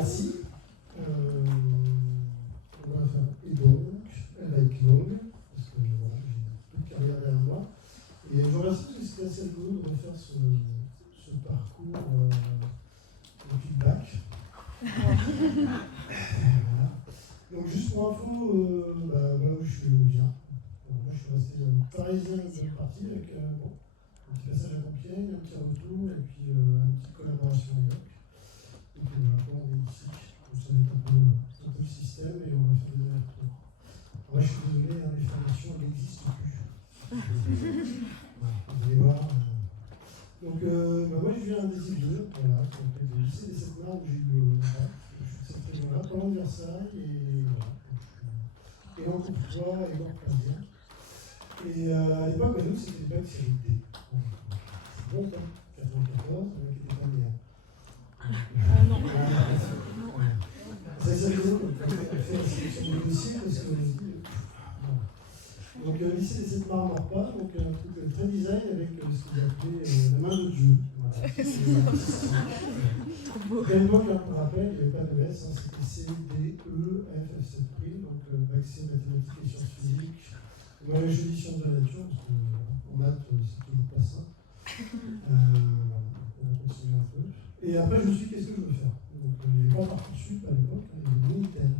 merci. On va faire et donc, elle va être longue, parce que voilà, j'ai toute carrière derrière moi. Et je vous remercie parce que c'était assez rigolo de refaire ce parcours depuis le bac. Voilà. Donc juste pour info, voilà où je viens. Bon, moi je suis resté parisien une bonne partie avec un petit passage à Compiègne, un petit retour et puis une petite collaboration à York. Et puis voilà, on est ici. Donc ça va être un peu le système et on va faire des allers-retours. Moi je suis désolé, hein, les formations n'existent plus. Voilà, vous allez voir. Donc moi je viens des Yvelines, voilà, donc le lycée des Sept-Marnes où j'ai eu le bac. Je suis de cette région-là, pas loin de Versailles et voilà. Et en Courtois et en Parisien. Et à l'époque, nous c'était le bac série D. C'est bon ça, 94, le mec était pas né. Non. Ça c'est rigolo comme fait la sélection des dossiers parce que donc lycée des Sept-Marnes Maurepas, donc un truc très design avec ce qu'ils appelaient la main de Dieu. Voilà. À l'époque, pour rappel, il n'y avait pas de S, hein, c'était C, D, E, F, F7 prix, donc bac C, mathématiques et sciences physiques. Moi, je dis sciences de la nature, parce que en maths, c'est toujours pas ça. Voilà, on va continuer un peu. Et après, je me suis dit, qu'est-ce que je veux faire? Donc, il n'y avait pas Parcoursup à l'époque, il y avait Minitel.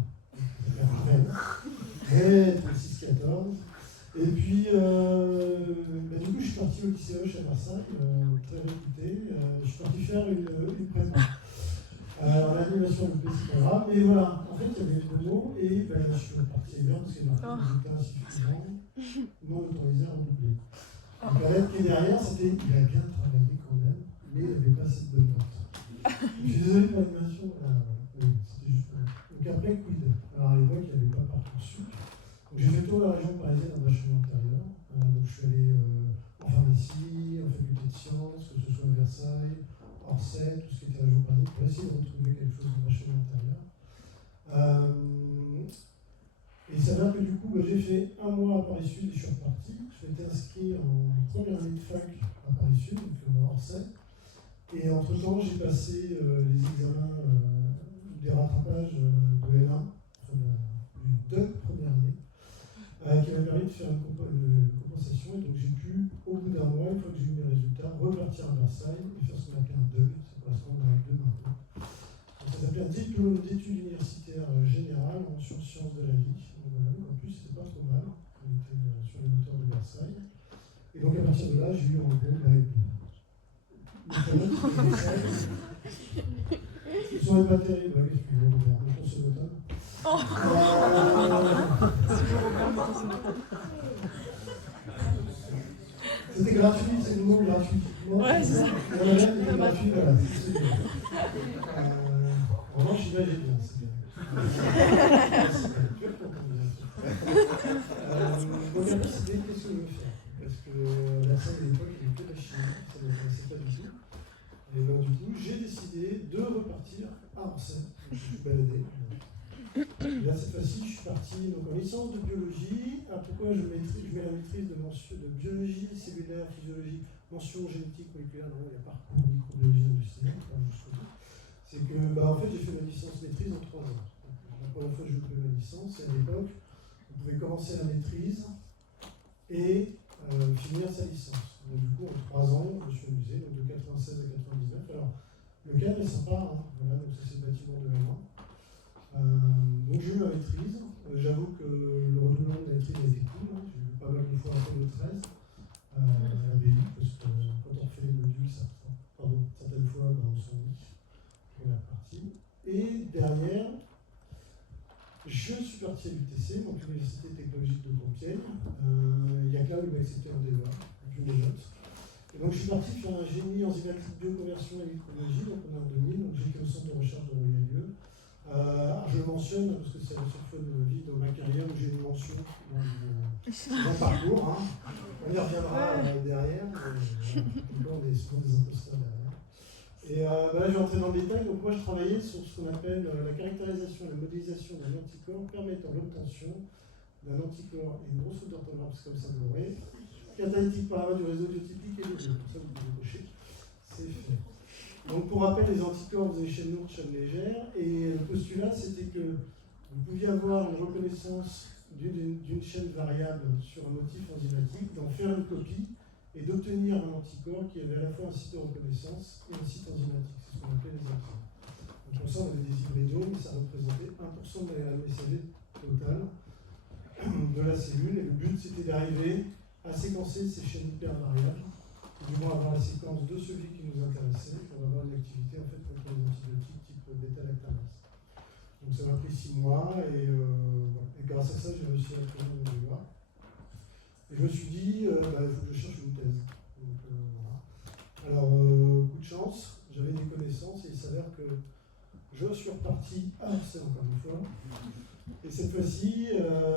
Très 36-14. Et puis, du coup, je suis parti au lycée Hoche à Versailles, très réputé. Je suis parti faire une prépa. Alors, l'animation du PC, c'est pas grave, mais voilà, en fait, il y avait deux mots, et je suis reparti bien parce qu'il y a marqué résultats insuffisants, non autorisés à redoubler. Donc, la lettre qui est derrière, c'était il a bien travaillé quand même, mais il n'avait pas cette bonne note. Je suis désolé pour l'animation, c'était juste. Donc, après, quid? Alors, à l'époque, il n'y avait pas Parcoursup. J'ai fait le tour de la région parisienne en bachelier intérieur. Donc je suis allé en pharmacie, en faculté de sciences, que ce soit à Versailles, Orsay, tout ce qui était région parisienne, pour essayer de retrouver quelque chose de bachelier intérieur. Et ça veut dire que du coup, j'ai fait un mois à Paris Sud et je suis reparti. Je m'étais inscrit en première année de fac à Paris Sud, donc à Orsay. Et entre-temps, j'ai passé les examens des rattrapages de L1, enfin du DUG première année. Qui m'a permis de faire une compensation, et donc j'ai pu, au bout d'un mois, une fois que j'ai eu mes résultats, repartir à Versailles et faire ce qu'on appelle un DUG, ça correspond à un 2 maintenant. Donc ça s'appelait un diplôme d'études universitaires générales en sciences de la vie. Donc voilà, donc en plus c'était pas trop mal, on était sur les moteurs de Versailles. Et donc à partir de là, j'ai eu en gros ils sont pas terribles, excusez-moi, le consommateur. C'était gratuit, c'est le mot gratuit. Ouais, c'est ça. La lettre était gratuite, voilà. En revanche, il va bien, c'est bien. Donc, la décidé, qu'est-ce que je veux faire? Parce que la scène à l'époque, il y avait que la chimie, ça ne m'intéressait pas du tout. Et donc, du coup, j'ai décidé de repartir à Orsay. Je suis baladé. Et là, cette fois-ci, je suis parti donc, en licence de biologie. Alors, pourquoi je mets la maîtrise de biologie cellulaire, physiologie, mention génétique moléculaire? Non, il n'y a pas microbiologie industrielle, c'est que, en fait, j'ai fait ma licence maîtrise en 3 ans. Donc, la première fois que j'ai fait ma licence, et à l'époque, on pouvait commencer la maîtrise et finir sa licence. Donc, du coup, en 3 ans, je me suis amusé, donc de 96 à 99. Alors, le cadre est sympa, hein. Voilà, donc ça, c'est le bâtiment de M1. Donc j'ai eu ma maîtrise. J'avoue que le renouvellement de la maîtrise a été cool. Hein. J'ai eu pas mal de fois après le 13 à la BU, parce que quand on refait les modules, certaines fois, on s'ennuie. Première partie. Et derrière, je suis parti à l'UTC, donc l'Université technologique de Compiègne. Il y a que là où il m'a accepté en débat, avec une note. Et donc je suis parti faire un génie enzymatique bioconversion et microbiologie, donc on est en 2000, donc j'ai été au centre de recherche de Royalieu. Je le mentionne parce que c'est la seule fois de ma vie, dans ma carrière, où j'ai une mention dans mon parcours. Hein. On y reviendra derrière. On est souvent des imposteurs derrière. Et là, je vais entrer dans le détail. Donc, moi, je travaillais sur ce qu'on appelle la caractérisation et la modélisation d'un anticorps permettant l'obtention d'un anticorps, et une grosse faute d'orthographe, c'est comme ça vous l'aurez, catalytique par du réseau biotypique et de comme ça, vous pouvez cocher. C'est fait. Donc pour rappel, les anticorps faisaient chaîne lourde, chaîne légère, et le postulat c'était que vous pouviez avoir une reconnaissance d'une chaîne variable sur un motif enzymatique, d'en faire une copie et d'obtenir un anticorps qui avait à la fois un site de reconnaissance et un site enzymatique. C'est ce qu'on appelait les anticorps. Donc pour ça, on avait des hybridomes, et ça représentait 1% de l'ARN messager total de la cellule. Et le but, c'était d'arriver à séquencer ces chaînes hyper variables, du moins avoir la séquence de celui qui nous intéressait pour avoir une activité en fait contre les antibiotiques type bêta-lactamase. Donc ça m'a pris 6 mois et grâce à ça, j'ai réussi à obtenir mon mémoire. Et je me suis dit, il faut que je cherche une thèse. Donc, voilà. Alors, coup de chance, j'avais des connaissances et il s'avère que je suis reparti à Orsay encore une fois. Et cette fois-ci,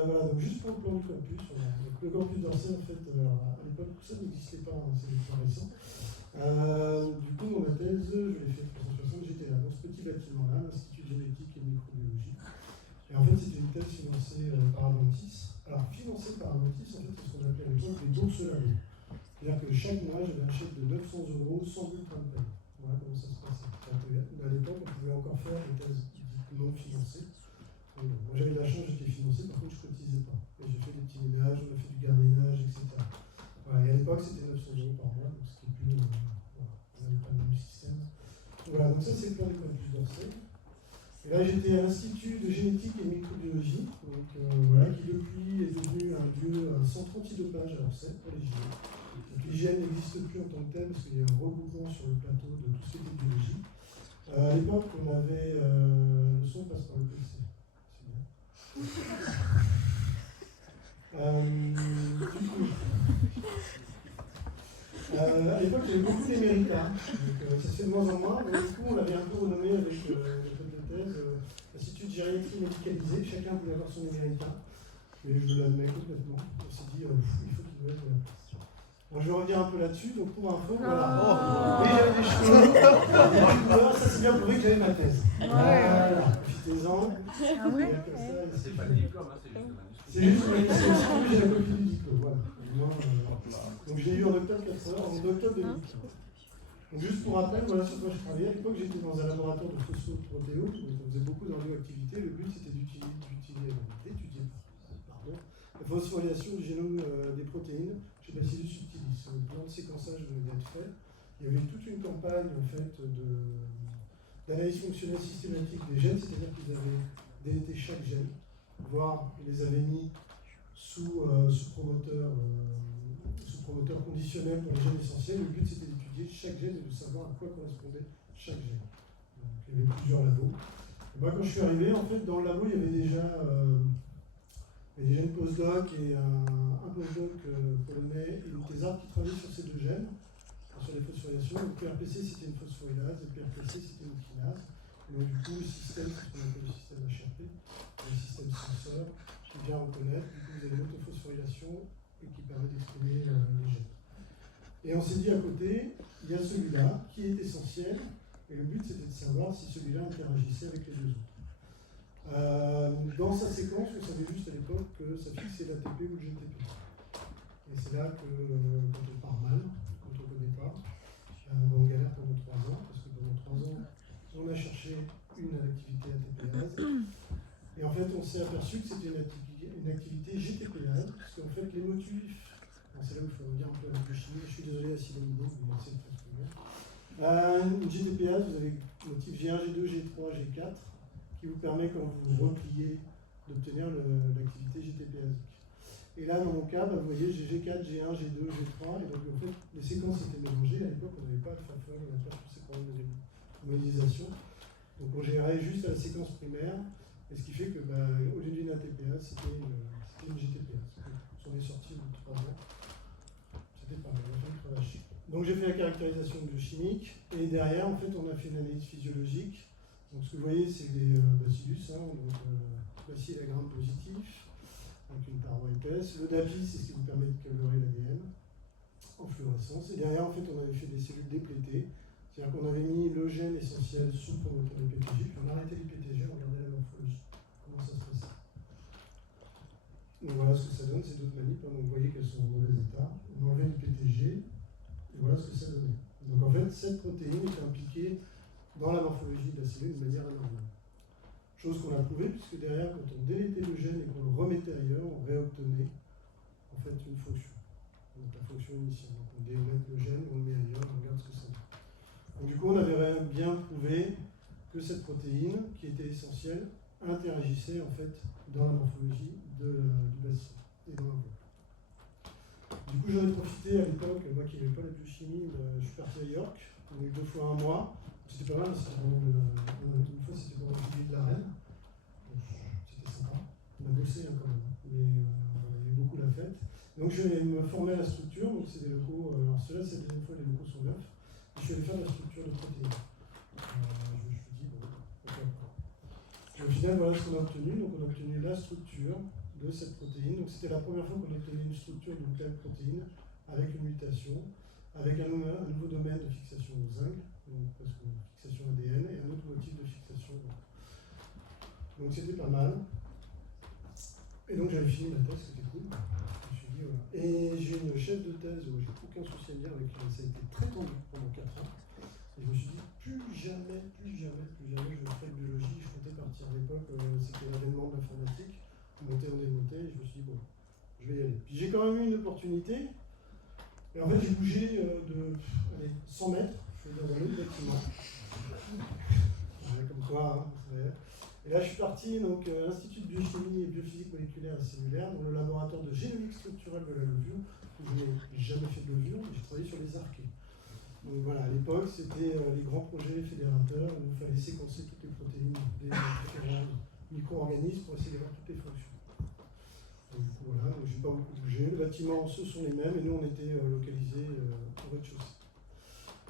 voilà, donc juste pour le plan du campus. Voilà. Donc, le campus d'Orsay, en fait, à l'époque, tout ça n'existait pas, hein, c'est très récent. Du coup, dans ma thèse, je l'ai fait en 1960, j'étais là, dans ce petit bâtiment-là, l'Institut de génétique et de microbiologie. Et en fait, c'était une thèse financée par Aventis. Alors, financée par Aventis, en fait, c'est ce qu'on appelait à l'époque les bourses labos. C'est-à-dire que chaque mois, j'avais un chèque de 900 € sans bulletin de paie. Voilà comment ça se passait. À l'époque, on pouvait encore faire des thèses non financées. Donc, moi, j'avais la chance, j'étais financé, par contre, je ne cotisais pas. Et j'ai fait des petits ménages, on a fait du gardiennage, etc. Voilà, et à l'époque, c'était 900 € par mois, donc c'était plus. Voilà, on n'avait pas le même système. Voilà, donc ça, c'est le plan du campus d'Orsay. Et là, j'étais à l'Institut de génétique et de microbiologie, donc, voilà, qui depuis est devenu un lieu, un centre antidopage à Orsay pour les JO. L'hygiène n'existe plus en tant que tel parce qu'il y a un regroupement sur le plateau de tout ce qui était biologie. À l'époque, on avait. Le son passe par le PC. C'est bien. Du coup, à l'époque, il y avait beaucoup d'éméritats. Ça se fait de moins en moins. Donc, du coup, on l'avait un peu renommé avec le code de thèse, l'Institut de gériatrie médicalisée. Chacun voulait avoir son éméritat. Et je l'admets complètement. On s'est dit, il faut qu'il doit être. Bon, je reviens un peu là-dessus. Donc, pour info, voilà. Et j'avais des cheveux, des couleurs. Ça, c'est bien prouvé que j'avais ma thèse. Voilà. Profitez-en. Ah ouais. C'est pas le diplôme, hein, c'est juste le manuscrit. C'est juste que j'ai la copie du diplôme. Voilà. Donc, je l'ai eu en octobre 2015. Donc, juste pour rappel, voilà sur quoi je travaillais. À l'époque, j'étais dans un laboratoire de phosphoprotéome. Donc, on faisait beaucoup d'enléoactivité. Le but, c'était d'étudier la phosphorylation du génome des protéines chez Bacillus subtilis. Le plan de séquençage venait d'être fait. Il y avait toute une campagne en fait, d'analyse fonctionnelle systématique des gènes, c'est-à-dire qu'ils avaient délété chaque gène, voire ils les avaient mis sous promoteur conditionnel pour les gènes essentiels. Le but, c'était d'étudier chaque gène et de savoir à quoi correspondait chaque gène. Donc, il y avait plusieurs labos. Et moi, quand je suis arrivé, en fait, dans le labo, il y avait déjà une postdoc et un postdoc polonais et une thésarde qui travaillaient sur ces deux gènes, sur les phosphorylations. Donc, PRPC, c'était une phosphorylase et PRPC, c'était une kinase. Et donc, du coup, le système, c'est ce qu'on appelle le système HRP, le système senseur, qui vient reconnaître. Du coup, vous avez l'autophosphorylation et qui permet d'exprimer les gènes. Et on s'est dit à côté, il y a celui-là qui est essentiel, et le but c'était de savoir si celui-là interagissait avec les deux autres. Dans sa séquence, on savait juste à l'époque que ça fixait l'ATP ou le GTP. Et c'est là que quand on part mal, quand on ne connaît pas, on galère pendant 3 ans, parce que pendant 3 ans, on a cherché une activité ATPase. Et en fait, on s'est aperçu que c'était une activité GTPase, parce qu'en fait, les motifs, c'est là où il faut revenir un peu à la biochimie, je suis désolé à Sylvain, mais c'est presque bien. Une GTPase, vous avez le motif G1, G2, G3, G4, qui vous permet, quand vous repliez, d'obtenir l'activité GTPase. Et là, dans mon cas, vous voyez, j'ai G4, G1, G2, G3, et donc en fait, les séquences étaient mélangées. À l'époque, on n'avait pas de FAFOL, on n'avait pas tous ces problèmes de modélisation. Donc on gérait juste à la séquence primaire, et ce qui fait que, au lieu d'une ATPase, c'était une GTPase. On est sorti au bout de 3 ans. C'était pas mal, on a fait le travail. Donc j'ai fait la caractérisation biochimique, et derrière, en fait, on a fait une analyse physiologique. Donc ce que vous voyez, c'est des bacillus, donc bacille à gramme positif, avec une paroi épaisse. Le DAPI, c'est ce qui vous permet de colorer l'ADN en fluorescence. Et derrière, en fait, on avait fait des cellules déplétées, c'est-à-dire qu'on avait mis le gène essentiel sous le promoteur des PTG, puis on arrêtait les PTG, on regardait la morphologie, comment ça se passait. Donc voilà ce que ça donne, c'est d'autres manips, donc vous voyez qu'elles sont en mauvais état. On enlevait les PTG, et voilà ce que ça donnait. Donc en fait, cette protéine est impliquée dans la morphologie de la cellule de manière anormale. Chose qu'on a prouvée, puisque derrière, quand on délétait le gène et qu'on le remettait ailleurs, on réobtenait en fait une fonction. Donc la fonction initiale. Donc on délète le gène, on le met ailleurs, on regarde ce que ça donne. Donc du coup, on avait bien prouvé que cette protéine, qui était essentielle, interagissait en fait dans la morphologie du bacille et dans l'enveloppe. Du coup, j'en ai profité à l'époque, moi qui n'avais pas la biochimie, je suis parti à York, donc 2 fois 1 mois. C'était pas mal, c'était une fois c'était pendant le juillet de la reine. C'était sympa. On a bossé quand même, mais on avait beaucoup la fête. Donc je vais me former à la structure, donc c'est des locaux, alors ceux-là c'est la deuxième fois, les locaux sont neufs. Et je suis allé faire la structure de protéines. Je me suis dit, bon, pourquoi pas. Et au final, voilà ce qu'on a obtenu. Donc on a obtenu la structure de cette protéine. Donc c'était la première fois qu'on obtenait une structure d'une telle protéine avec une mutation, avec un nouveau domaine de fixation au zinc, donc parce que fixation ADN, et un autre motif de fixation. Donc c'était pas mal. Et donc j'avais fini ma thèse, c'était cool. Je me suis dit, voilà. Et j'ai une chef de thèse, j'ai aucun souci à dire avec elle, ça a été très tendu pendant 4 ans. Et je me suis dit, plus jamais je ferai de biologie. Je comptais partir à l'époque, c'était l'avènement de l'informatique. Monter, on démontait, et je me suis dit, bon, je vais y aller. Puis j'ai quand même eu une opportunité. Et en fait, j'ai bougé de 100 mètres, je suis dans un autre bâtiment. Comme quoi, hein, et là, je suis parti donc, à l'Institut de biochimie et biophysique moléculaire et cellulaire, dans le laboratoire de génomique structurelle de la levure, où je n'ai jamais fait de levure, mais j'ai travaillé sur les archées. Donc voilà, à l'époque, c'était les grands projets fédérateurs où il fallait séquencer toutes les protéines des différents micro-organismes pour essayer de voir toutes les fonctions. Donc voilà, donc j'ai pas beaucoup bougé. Les bâtiments, ce sont les mêmes, et nous, on était localisés au rez-de-chaussée.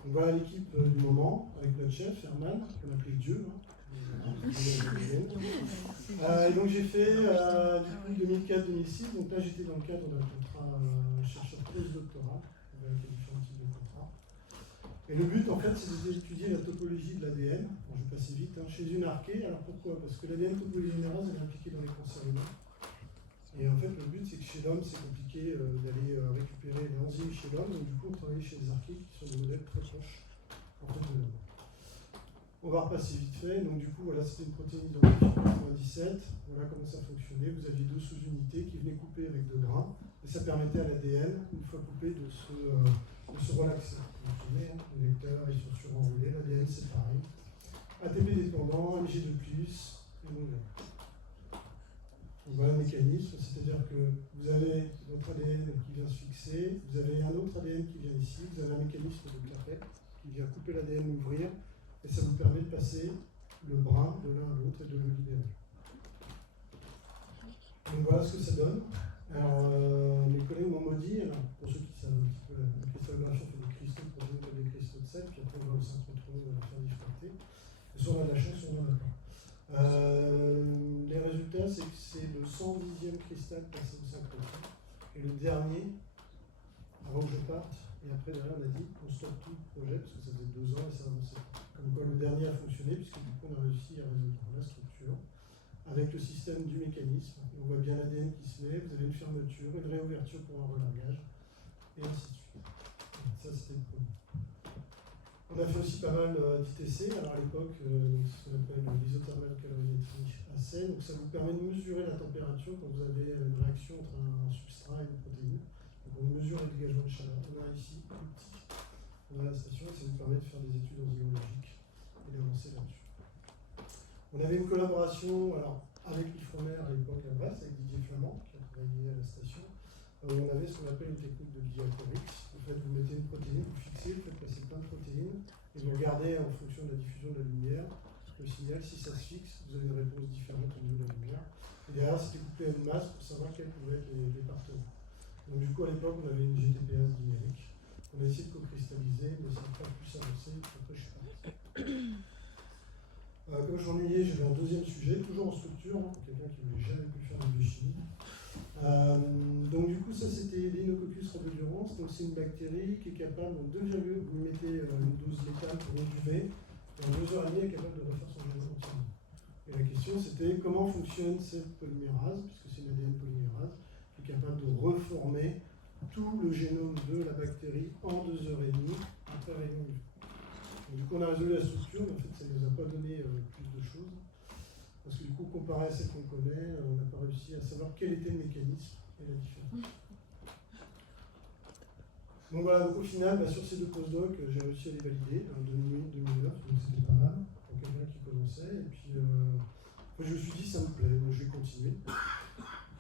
Donc voilà l'équipe du moment, avec notre chef, Herman, qu'on appelait Dieu. Hein. Et donc j'ai fait du coup 2004-2006, donc là j'étais dans le cadre d'un contrat chercheur post-doctorat, avec différents types de contrats. Et le but en fait c'est d'étudier la topologie de l'ADN, bon, je vais passer vite, hein, chez une archée. Alors pourquoi? Parce que l'ADN topolymérase elle est impliquée dans les cancers humains. Et en fait le but c'est que chez l'homme c'est compliqué d'aller récupérer l'enzyme chez l'homme, donc du coup on travaille chez des archées qui sont des modèles très proches en fait de l'homme. On va repasser vite fait. Donc du coup, voilà, c'était une protéine identifiée en 97. Voilà comment ça fonctionnait. Vous aviez 2 sous-unités qui venaient couper avec 2 grains. Et ça permettait à l'ADN, une fois coupé, de se relaxer. Vous vous souvenez, hein, les vecteurs, ils sont surenroulés. L'ADN, c'est pareil. ATP dépendant, MG2+, et donc voilà le mécanisme. C'est-à-dire que vous avez votre ADN qui vient se fixer. Vous avez un autre ADN qui vient ici. Vous avez un mécanisme de clapet qui vient couper l'ADN, l'ouvrir. Et ça vous permet de passer le bras de l'un à l'autre et de le libérer. Donc voilà ce que ça donne. Alors, mes collègues m'ont maudit, alors, pour ceux qui savent un petit peu, la cristallographie, on fait des cristaux pour donner des cristaux de sel, puis après on va au synchrotron, on va faire diffracter. Et soit on a de la chance, soit on n'en a pas. Les résultats, c'est que c'est le 110e cristal passé au synchrotron. Et le dernier, avant que je parte, et après derrière on a dit on stoppe tout le projet, parce que ça faisait 2 ans et ça avançait. Comme quoi le dernier a fonctionné, puisque du coup on a réussi à résoudre la structure avec le système du mécanisme. On voit bien l'ADN qui se met, vous avez une fermeture, une réouverture pour un relargage, et ainsi de suite. Ça c'était le premier. On a fait aussi pas mal d'ITC, alors à l'époque, ce qu'on appelle l'isothermal calorimétrie assay, donc ça vous permet de mesurer la température quand vous avez une réaction entre un substrat et une protéine. Donc on mesure le dégagement de chaleur. On a ici, plus petit, on a la station, et ça vous permet de faire des études enzymologiques et d'avancer là-dessus. On avait une collaboration alors, avec l'IFROMER à l'époque à Brest, avec Didier Flamand, qui a travaillé à la station. On avait ce qu'on appelle une technique de diaporix. En fait, vous mettez une protéine, vous fixez, vous faites passer plein de protéines, et vous regardez en fonction de la diffusion de la lumière, le signal, si ça se fixe, vous avez une réponse différente au niveau de la lumière. Et derrière, c'était coupé à une masse pour savoir quels pouvaient être les partenaires. Donc du coup, à l'époque, on avait une GTPase numérique. On a essayé de co-cristalliser, mais ça n'a pas plus avancé, après je suis parti. Comme je m'ennuyais, j'avais un deuxième sujet, toujours en structure, hein, pour quelqu'un qui ne voulait jamais plus faire de biochimie. Donc du coup, ça c'était l'Inococcus rhabodurans, donc c'est une bactérie qui est capable, en 2, vous mettez une dose létale pour une UV, et en 2 heures et demie, elle est capable de refaire son génome entièrement. Et la question c'était comment fonctionne cette polymérase, puisque c'est une ADN polymérase, qui est capable de reformer tout le génome de la bactérie en 2 heures et demie après rayon UV. coup, on a résolu la structure, mais en fait, ça ne nous a pas donné plus de choses. Parce que du coup, comparé à celle qu'on connaît, on n'a pas réussi à savoir quel était le mécanisme et la différence. Donc voilà, donc au final, sur ces deux postdocs, j'ai réussi à les valider en 2008-2009, donc c'était pas mal pour quelqu'un qui commençait. Et puis, je me suis dit, ça me plaît, donc je vais continuer.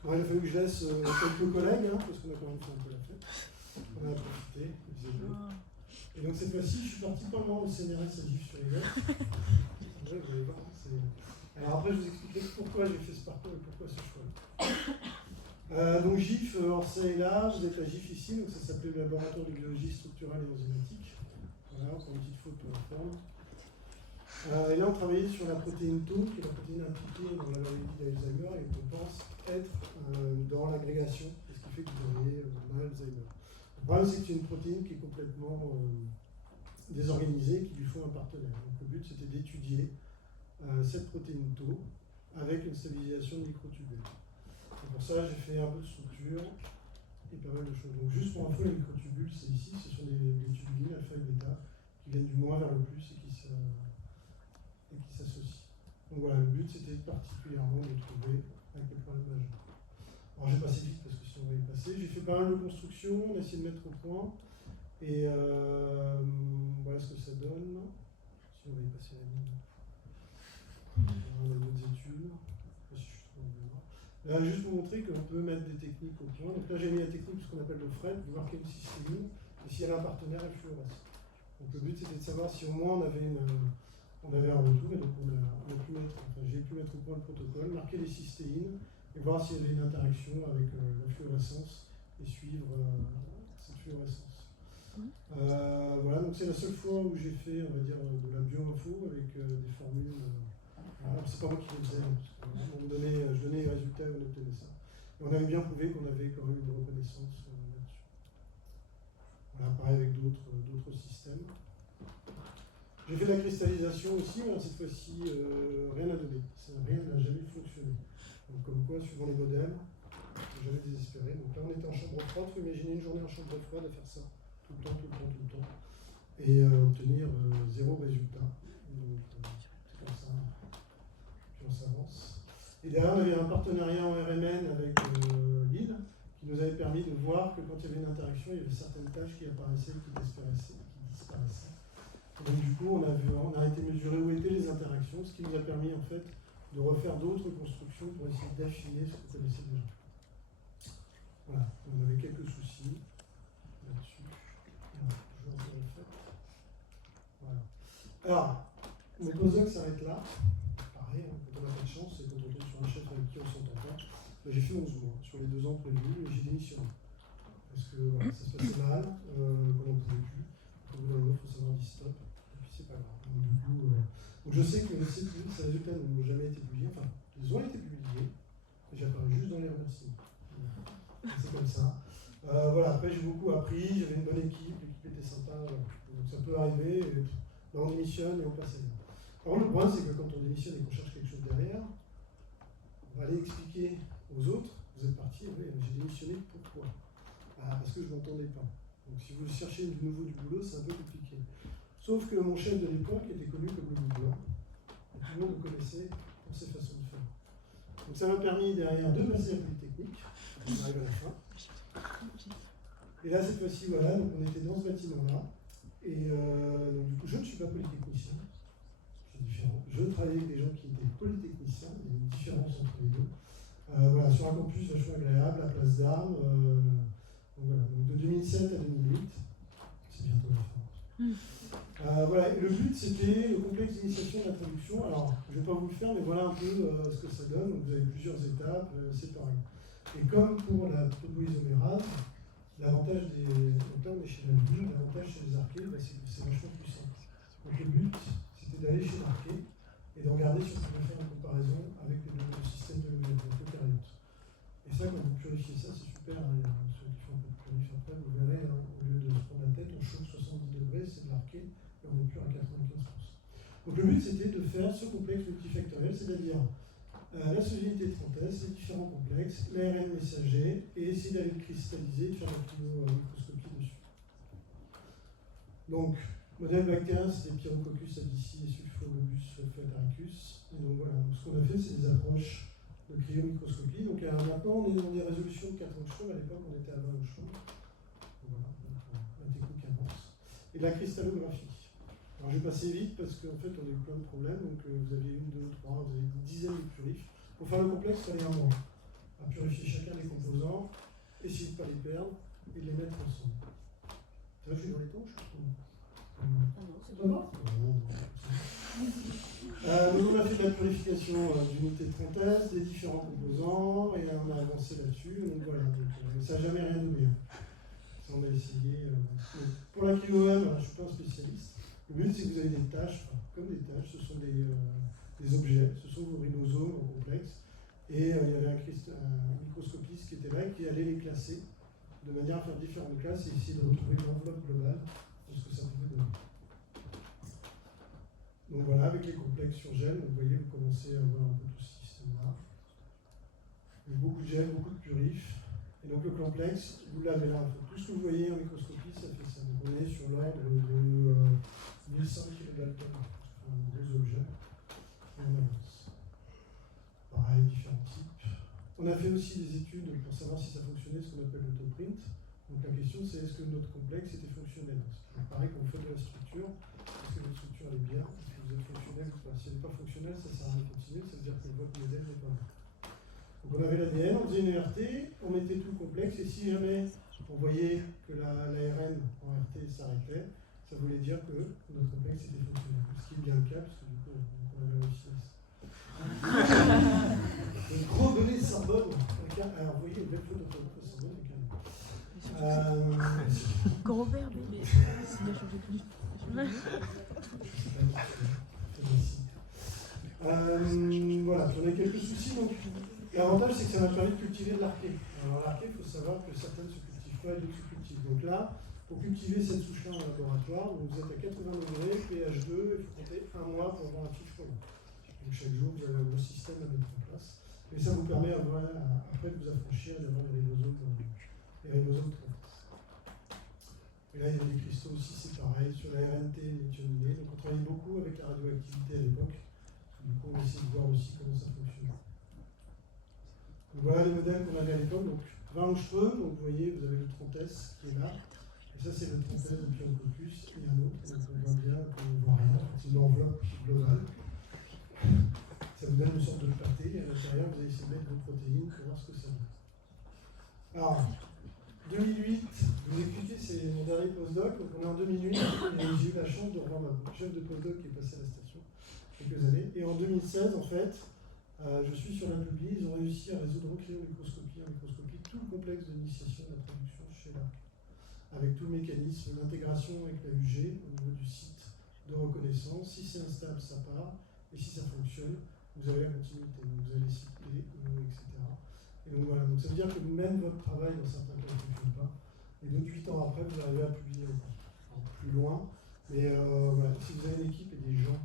Bon, il a fallu que je laisse quelques collègues, parce qu'on a quand même fait un peu la fête. On a profité, il faisait beau. Et donc cette fois-ci, je suis parti pendant le CNRS à GIF sur les verts. Ouais, vous allez voir, alors après, je vous expliquerai pourquoi j'ai fait ce parcours et pourquoi ce choix. Donc GIF, Orsay est là, vous êtes à GIF ici, donc ça s'appelait le laboratoire de biologie structurale et enzymatique. Voilà, pour une petite photo en forme. Et là, on travaillait sur la protéine Tau, qui est la protéine impliquée dans la maladie d'Alzheimer et qu'on pense être dans l'agrégation, ce qui fait que vous avez mal Alzheimer. Le problème, c'est que c'est une protéine qui est complètement désorganisée et qu'il lui faut un partenaire. Donc le but, c'était d'étudier cette protéine Tau avec une stabilisation de microtubules. Et pour ça, j'ai fait un peu de structure et pas mal de choses. Donc juste pour info, les microtubules, c'est ici, ce sont des tubulines alpha et bêta qui viennent du moins vers le plus et qui s'associent. Donc voilà, le but c'était particulièrement de trouver à quel point le majeur. Alors j'ai passé vite parce que sinon on va y passer. J'ai fait pas mal de construction, on a essayé de mettre au point. Et voilà ce que ça donne. Si on va y passer la ligne. On a d'autres études. Là, juste pour montrer qu'on peut mettre des techniques au point. Donc là, j'ai mis la technique, ce qu'on appelle le FRET, de voir quelle cystéine, et s'il y avait un partenaire, elle fluoresce. Donc le but, c'était de savoir si au moins on avait un retour, et donc j'ai pu mettre au point le protocole, marquer les cystéines, et voir s'il y avait une interaction avec la fluorescence, et suivre cette fluorescence. Voilà, donc c'est la seule fois où j'ai fait, on va dire, de la bio-info avec des formules. C'est pas moi qui le faisais, je donnais les résultats et on obtenait ça. Et on avait bien prouvé qu'on avait quand même une reconnaissance là-dessus. Voilà, pareil avec d'autres systèmes. J'ai fait de la cristallisation aussi, mais cette fois-ci, rien n'a donné. Rien n'a jamais fonctionné. Donc comme quoi, suivant les modèles, je n'ai jamais désespéré. Donc là, on était en chambre froide, il faut imaginer une journée en chambre froide à faire ça, tout le temps. Et obtenir zéro résultat. Donc c'est comme ça. On s'avance. Et derrière, on avait un partenariat en RMN avec Lille qui nous avait permis de voir que quand il y avait une interaction, il y avait certaines tâches qui apparaissaient, qui disparaissaient. Et donc du coup, on a été mesurer où étaient les interactions, ce qui nous a permis en fait de refaire d'autres constructions pour essayer d'affiner ce qu'on connaissait déjà. Voilà, on avait quelques soucis là-dessus. Voilà. Alors, mon postdoc s'arrête là. Pareil, quand on n'a pas de chance, c'est quand on tombe sur un chef avec qui on s'entend pas. J'ai fait 11 mois sur les 2 ans prévus et j'ai démissionné. Parce que voilà, ça se passait mal, qu'on n'en pouvait plus. Au bout d'un moment, il faut savoir dire stop, et puis c'est pas grave. Donc, du coup, donc je sais que ces résultats n'ont jamais été publiés, enfin, ils ont été publiés, mais j'apparais juste dans les remerciements. C'est comme ça. Voilà, après j'ai beaucoup appris, j'avais une bonne équipe, l'équipe était sympa, voilà. Donc ça peut arriver, et, on démissionne et on passe ailleurs. Alors le point, c'est que quand on démissionne et qu'on cherche quelque chose derrière, on va aller expliquer aux autres, vous êtes partis, oui, j'ai démissionné, pourquoi? Parce que je ne m'entendais pas. Donc si vous cherchez de nouveau du boulot, c'est un peu compliqué. Sauf que mon chef de l'époque était connu comme le boulot, et tout le monde le connaissait pour ses façons de faire. Donc ça m'a permis derrière de passer à la Polytechnique, on arrive à la fin. Et là, cette fois-ci, voilà, donc on était dans ce bâtiment-là, et donc du coup, je ne suis pas polytechnicien. Différent. Je travaillais avec des gens qui étaient polytechniciens, il y a une différence entre les deux. Voilà, sur un campus vachement agréable, à Place d'Armes. Voilà, donc de 2007 à 2008, c'est bientôt la fin. Voilà, et le but c'était le complexe d'initiation de la traduction. Alors, je ne vais pas vous le faire, mais voilà un peu ce que ça donne. Donc, vous avez plusieurs étapes, c'est pareil. Et comme pour la topoisomérase, l'avantage des. Donc là, on est chez la ville, l'avantage chez les archées, c'est que c'est vachement plus simple. Donc, le but, c'était d'aller chez l'arché et de regarder si on pouvait faire une comparaison avec le système de l'eucaryote. Et ça, quand vous purifiez ça, c'est super. Hein, ceux qui font un peu de purifier après, vous verrez, hein, au lieu de se prendre la tête, on chauffe 70 degrés, c'est de l'arché, et on est pur à 95%. Donc le but, c'était de faire ce complexe multifactoriel, c'est-à-dire la solidité de synthèse, les différents complexes, l'ARN messager, et essayer d'aller le cristalliser, de faire la microscopie dessus. Donc, Modèle bactérien, c'était Pyrococcus abscessi et Sulfolobus phaetaricus. Et donc voilà, donc, ce qu'on a fait, c'est des approches de cryomicroscopie. Donc maintenant, on est dans des résolutions de 4 angstroms. À l'époque, on était à 20 angstroms. Voilà, donc la technique avance. Et la cristallographie. Alors je vais passer vite parce qu'en fait, on a eu plein de problèmes. Donc vous avez 1, 2, 3, vous avez des dizaines de purifs. Pour faire le complexe, il fallait un mois à purifier chacun des composants, essayer de ne pas les perdre et de les mettre ensemble. Tu vois, je suis dans les temps, je suis ça va? Donc on a fait de la purification d'unités de synthèse, des différents composants, et on a avancé là-dessus. Donc voilà, ça n'a jamais rien donné. Ça, on a essayé. Pour la QOM, je ne suis pas un spécialiste. Le but, c'est que vous avez des tâches, enfin, comme des tâches, ce sont des objets, ce sont vos rhizomes en complexe. Et il y avait un microscopiste qui était là, qui allait les classer de manière à faire différentes classes et essayer de retrouver l'enveloppe globale de ce que ça pouvait donner. Donc voilà, avec les complexes sur gel, vous voyez, vous commencez à voir un peu tout ce système-là. Il y a beaucoup de gel, beaucoup de purifs. Et donc le complexe, vous l'avez là. Tout ce que vous voyez en microscopie, ça fait ça. Donc on est sur l'ordre de 1100 kilodaltons, un gros objet. Et on avance. Pareil, différents types. On a fait aussi des études pour savoir si ça fonctionnait, ce qu'on appelle l'autoprint. Donc la question, c'est est-ce que notre complexe était fonctionnel? Donc, pareil, quand vous faites de la structure, est-ce que votre structure elle est bien? Est-ce que vous êtes fonctionnel ou pas? Si elle n'est pas fonctionnelle, ça ne sert à rien de continuer, ça veut dire que votre modèle n'est pas bon. Donc on avait l'ADN, on faisait une ERT, on mettait tout le complexe, et si jamais on voyait que l'ARN en RT s'arrêtait, ça voulait dire que notre complexe était fonctionnel. Ce qui est bien le cas, parce que du coup, on avait réussi à ça. Le gros donné Sorbonne. Alors, vous voyez, une belle photo de Sorbonne. Gros verbe, il a changé de vie. Voilà, j'en ai quelques soucis. Donc, l'avantage, c'est que ça m'a permis de cultiver de l'arché. Alors, l'arché, il faut savoir que certaines ne se cultivent pas et d'autres se cultivent. Donc là, pour cultiver cette souche-là en laboratoire, donc vous êtes à 80 degrés, pH 2, il faut compter un mois pour avoir un fiche collant. Donc chaque jour, vous avez un gros système à mettre en place. Et ça vous permet après de vous affranchir et d'avoir les ribosomes transverses. Et là, il y a des cristaux aussi, c'est pareil. Sur la RNT méthionine, donc on travaillait beaucoup avec la radioactivité à l'époque. Du coup, on essaie de voir aussi comment ça fonctionne. Donc voilà les modèles qu'on avait à l'époque. Donc 20 angstroms, donc vous voyez, vous avez le 30S qui est là. Et ça, c'est le 30S de Pyrococcus et un autre. Donc on voit bien qu'on ne voit rien. C'est une enveloppe globale. Ça vous donne une sorte de pâté, et à l'intérieur, vous allez essayer de mettre vos protéines pour voir ce que ça donne. Alors, 2008, je vous ai expliqué, c'est mon dernier postdoc. Donc on est en 2008, et j'ai eu la chance de revoir ma chef de postdoc qui est passé à la station quelques années. Et en 2016, en fait, je suis sur la publi, ils ont réussi à résoudre en microscopie tout le complexe d'initiation de la production chez l'ARC. Avec tout le mécanisme, l'intégration avec la UG au niveau du site de reconnaissance. Si c'est instable, ça part. Et si ça fonctionne, vous avez la continuité. Donc vous allez citer, etc. Et donc voilà, donc ça veut dire que même votre travail, dans certains cas, ne fonctionne pas. Et donc 8 ans après, vous arrivez à publier plus loin. Mais voilà, si vous avez une équipe et des gens,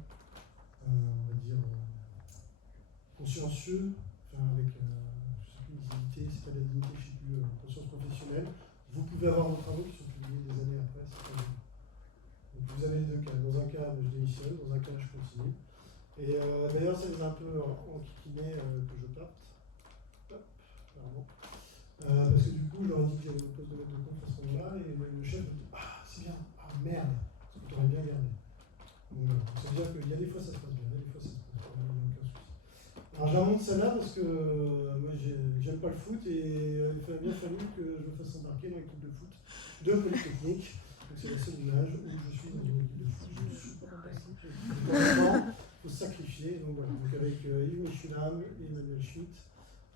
on va dire, consciencieux, enfin avec, je sais plus, dignité, c'est pas de la dignité, je sais plus, conscience professionnelle, vous pouvez avoir vos travaux qui sont publiés des années après, c'est pas bien. Donc vous avez les deux cas. Dans un cas, je démissionne, dans un cas, je continue. Et d'ailleurs, ça les a un peu enquiquiné que je parte. Hop, pardon. Parce que du coup, je leur ai dit que j'avais mon poste de maître de compte à ce moment-là, et le chef me dit ah, c'est bien, ah merde, parce que tu aurais bien gardé. Donc voilà. Ça veut dire qu'il y a des fois ça se passe bien, il y a des fois ça se passe pas bien, il n'y a aucun souci. Alors j'invente celle-là parce que moi j'aime pas le foot et il fallait bien fallu que je me fasse embarquer dans l'équipe de foot de Polytechnique. Donc c'est la seule image où je suis dans une équipe de foot. Je ne suis pas passé. Il faut se sacrifier. Donc voilà, donc avec Yves Michulam et Emmanuel Schmitt,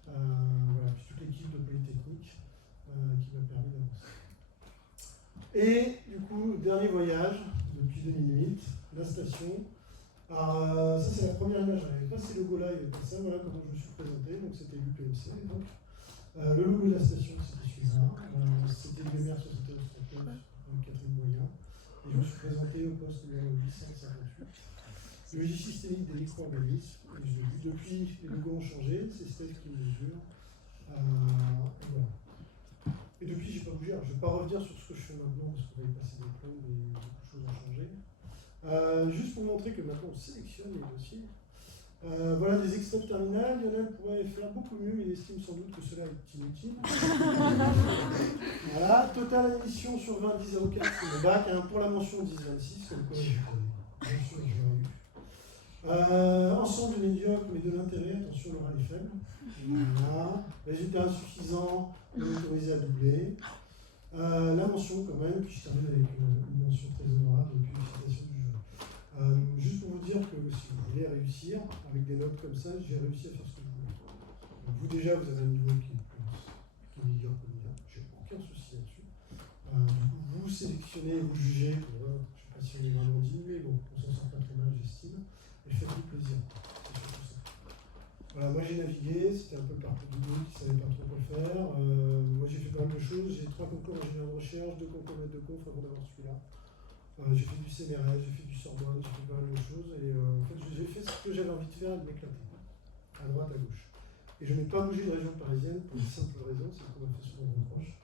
voilà, puis toute l'équipe de Polytechnique qui m'a permis d'avancer. Et du coup, dernier voyage depuis 2008, la station. Alors, ça c'est la première image, j'avais pas ces logos-là, il y avait pas ça, voilà comment je me suis présenté, donc c'était l'UPMC à l'époque. Le logo de la station c'était celui-là, c'était Lumière 71 Catherine Moyen, et je me suis présenté au poste numéro 858. Biologie systémique des micro-organismes, et je l'ai vu depuis, les logos ont changé, c'est Steph qui mesure, voilà. Et depuis, j'ai pas bougé. Alors, je vais pas revenir sur ce que je fais maintenant parce qu'on va y passer des plombs et beaucoup de choses ont changé. Juste pour montrer que maintenant on sélectionne les dossiers. Voilà des extraits de terminal. Lionel pourrait faire beaucoup mieux, il estime sans doute que cela est inutile. Voilà, total admission sur 20, 10 à 4 sur le bac, hein, pour la mention 10-26, comme quoi je connais. Bien sûr, je l'ai eu. Ensemble médiocre, mais de l'intérêt, attention, l'oral est faible. Voilà. Résultat insuffisant, autorisé à doubler. La mention quand même, puis je termine avec une mention très honorable et puis une citation du jeu. Juste pour vous dire que si vous voulez réussir, avec des notes comme ça, j'ai réussi à faire ce que je voulais. Donc vous déjà, vous avez un niveau qui est meilleur que le mien, j'ai aucun souci là-dessus. Du coup, vous sélectionnez, vous jugez, je ne sais pas si on est vraiment dit, mais bon, on s'en sort pas très mal, j'estime, et faites-vous plaisir. C'est surtout ça. Voilà, moi j'ai navigué, c'était un peu le parcours du groupe qui ne savait pas trop quoi faire. Moi j'ai fait pas mal de choses, j'ai 3 concours ingénieur de recherche, 2 concours maître de conf avant d'avoir celui-là. J'ai fait du CNRS, j'ai fait du Sorbonne, j'ai fait pas mal de choses et en fait j'ai fait ce que j'avais envie de faire et de m'éclater, à droite, à gauche. Et je n'ai pas bougé de région parisienne pour une simple raison, c'est qu'on m'a fait souvent reproche.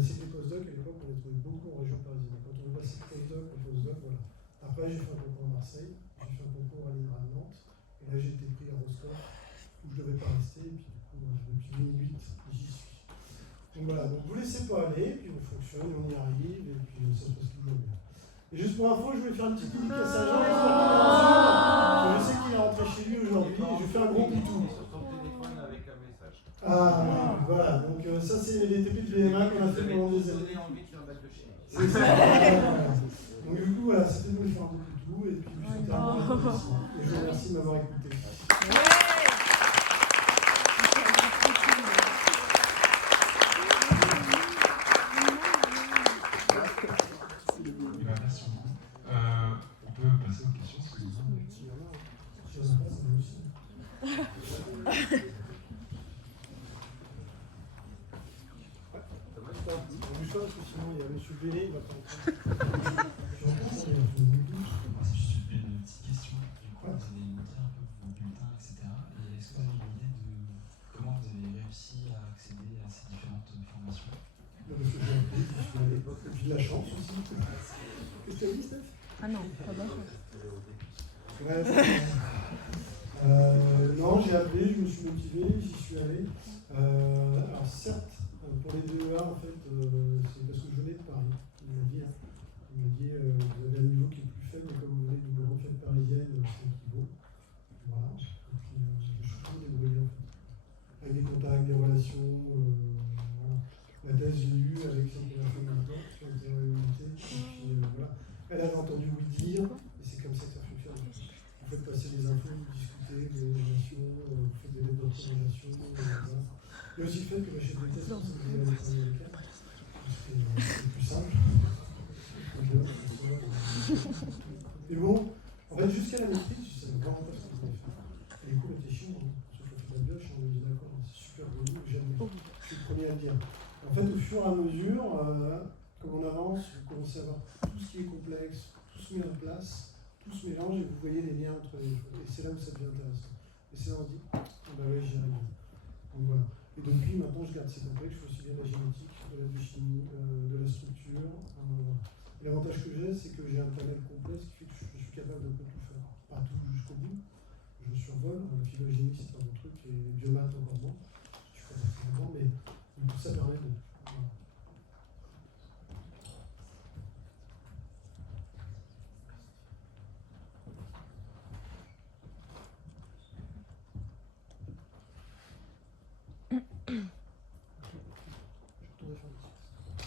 C'est que les postdocs à l'époque on les trouvait beaucoup en région parisienne. Et quand on est passé de postdoc en postdoc, voilà. Après j'ai fait un concours à Marseille, j'ai fait un concours à l'INRA de Nantes, et là j'ai été pris à Roscoff où je ne devais pas rester, et puis du coup depuis 2008 j'y suis. Donc voilà, donc vous laissez pas aller, puis on fonctionne, on y arrive, et puis ça se passe toujours bien. Et juste pour info, je vais faire une petite dédicace à Jean, je sais qu'il est rentré chez lui aujourd'hui, et je fais un gros poutou. Sur ton téléphone avec un message. Ah, voilà, donc ça c'est les TP de VMA qu'on a fait pendant des années. Vous avez envie de faire un bac de chimie. C'est ça. Donc du coup, voilà, c'était de me faire un gros poutou, et puis je suis terminé. Et je vous remercie de m'avoir écouté. On peut passer aux questions, excusez-moi. Parce que sinon il y a M. Bélé, il va pas entendre. Moi, c'est juste une petite question. Du coup, vous allez nous dire un peu vos bulletins, etc. Et est-ce que vous avez une idée de comment vous avez réussi à accéder à ces différentes formations? Parce que j'ai appris, j'y suis allé. J'ai de la chance aussi. Qu'est-ce que tu as dit, Steph? Ah non, pas de chance. Ouais, non, j'ai appelé, je me suis motivé, j'y suis allé. Alors certes, pour les DEA, en fait, c'est parce que je venais de Paris. Il m'a dit, vous avez un niveau qui est plus faible, mais comme vous venez d'une grande fête parisienne, c'est équivaut. Voilà. Et puis, je suis toujours débrouillé, en fait. Avec des contacts, des relations, voilà. La thèse, je l'ai eue avec celle qu'on a fait maintenant, sur l'intériorité. Et puis, voilà. Elle avait entendu oui dire, et c'est comme ça que ça fonctionne. Vous faites passer les infos, vous discutez, des relations, vous faites des lettres de recommandation, voilà. Il y a aussi le fait que chez des tests, c'est plus simple. Mais bon, en fait, jusqu'à la maîtrise, je ne savais vraiment pas ce que je voulais faire. Et les cours étaient chiants, hein. Sauf que je fais de la bioche, on me dit d'accord, c'est super joli, j'aime bien. Je suis le premier à le dire. En fait, au fur et à mesure, comme on avance, vous commencez à voir tout ce qui est complexe, tout se met en place, tout se mélange et vous voyez les liens entre les choses. Et c'est là où ça devient intéressant. Et c'est là où on dit, ah bah ouais, j'y arrive. Donc voilà. Et depuis, maintenant, je garde ces complexes, je fais aussi bien de la génétique, de la biochimie, de la structure. L'avantage que j'ai, c'est que j'ai un panel complet, ce qui fait que je suis capable de tout faire. Pas tout jusqu'au bout. Je survole. La phylogénie, c'est un autre truc, et les biomates encore moins. Je suis pas particulièrement, mais tout ça permet de. Voilà.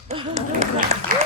Je retourne faire une petite.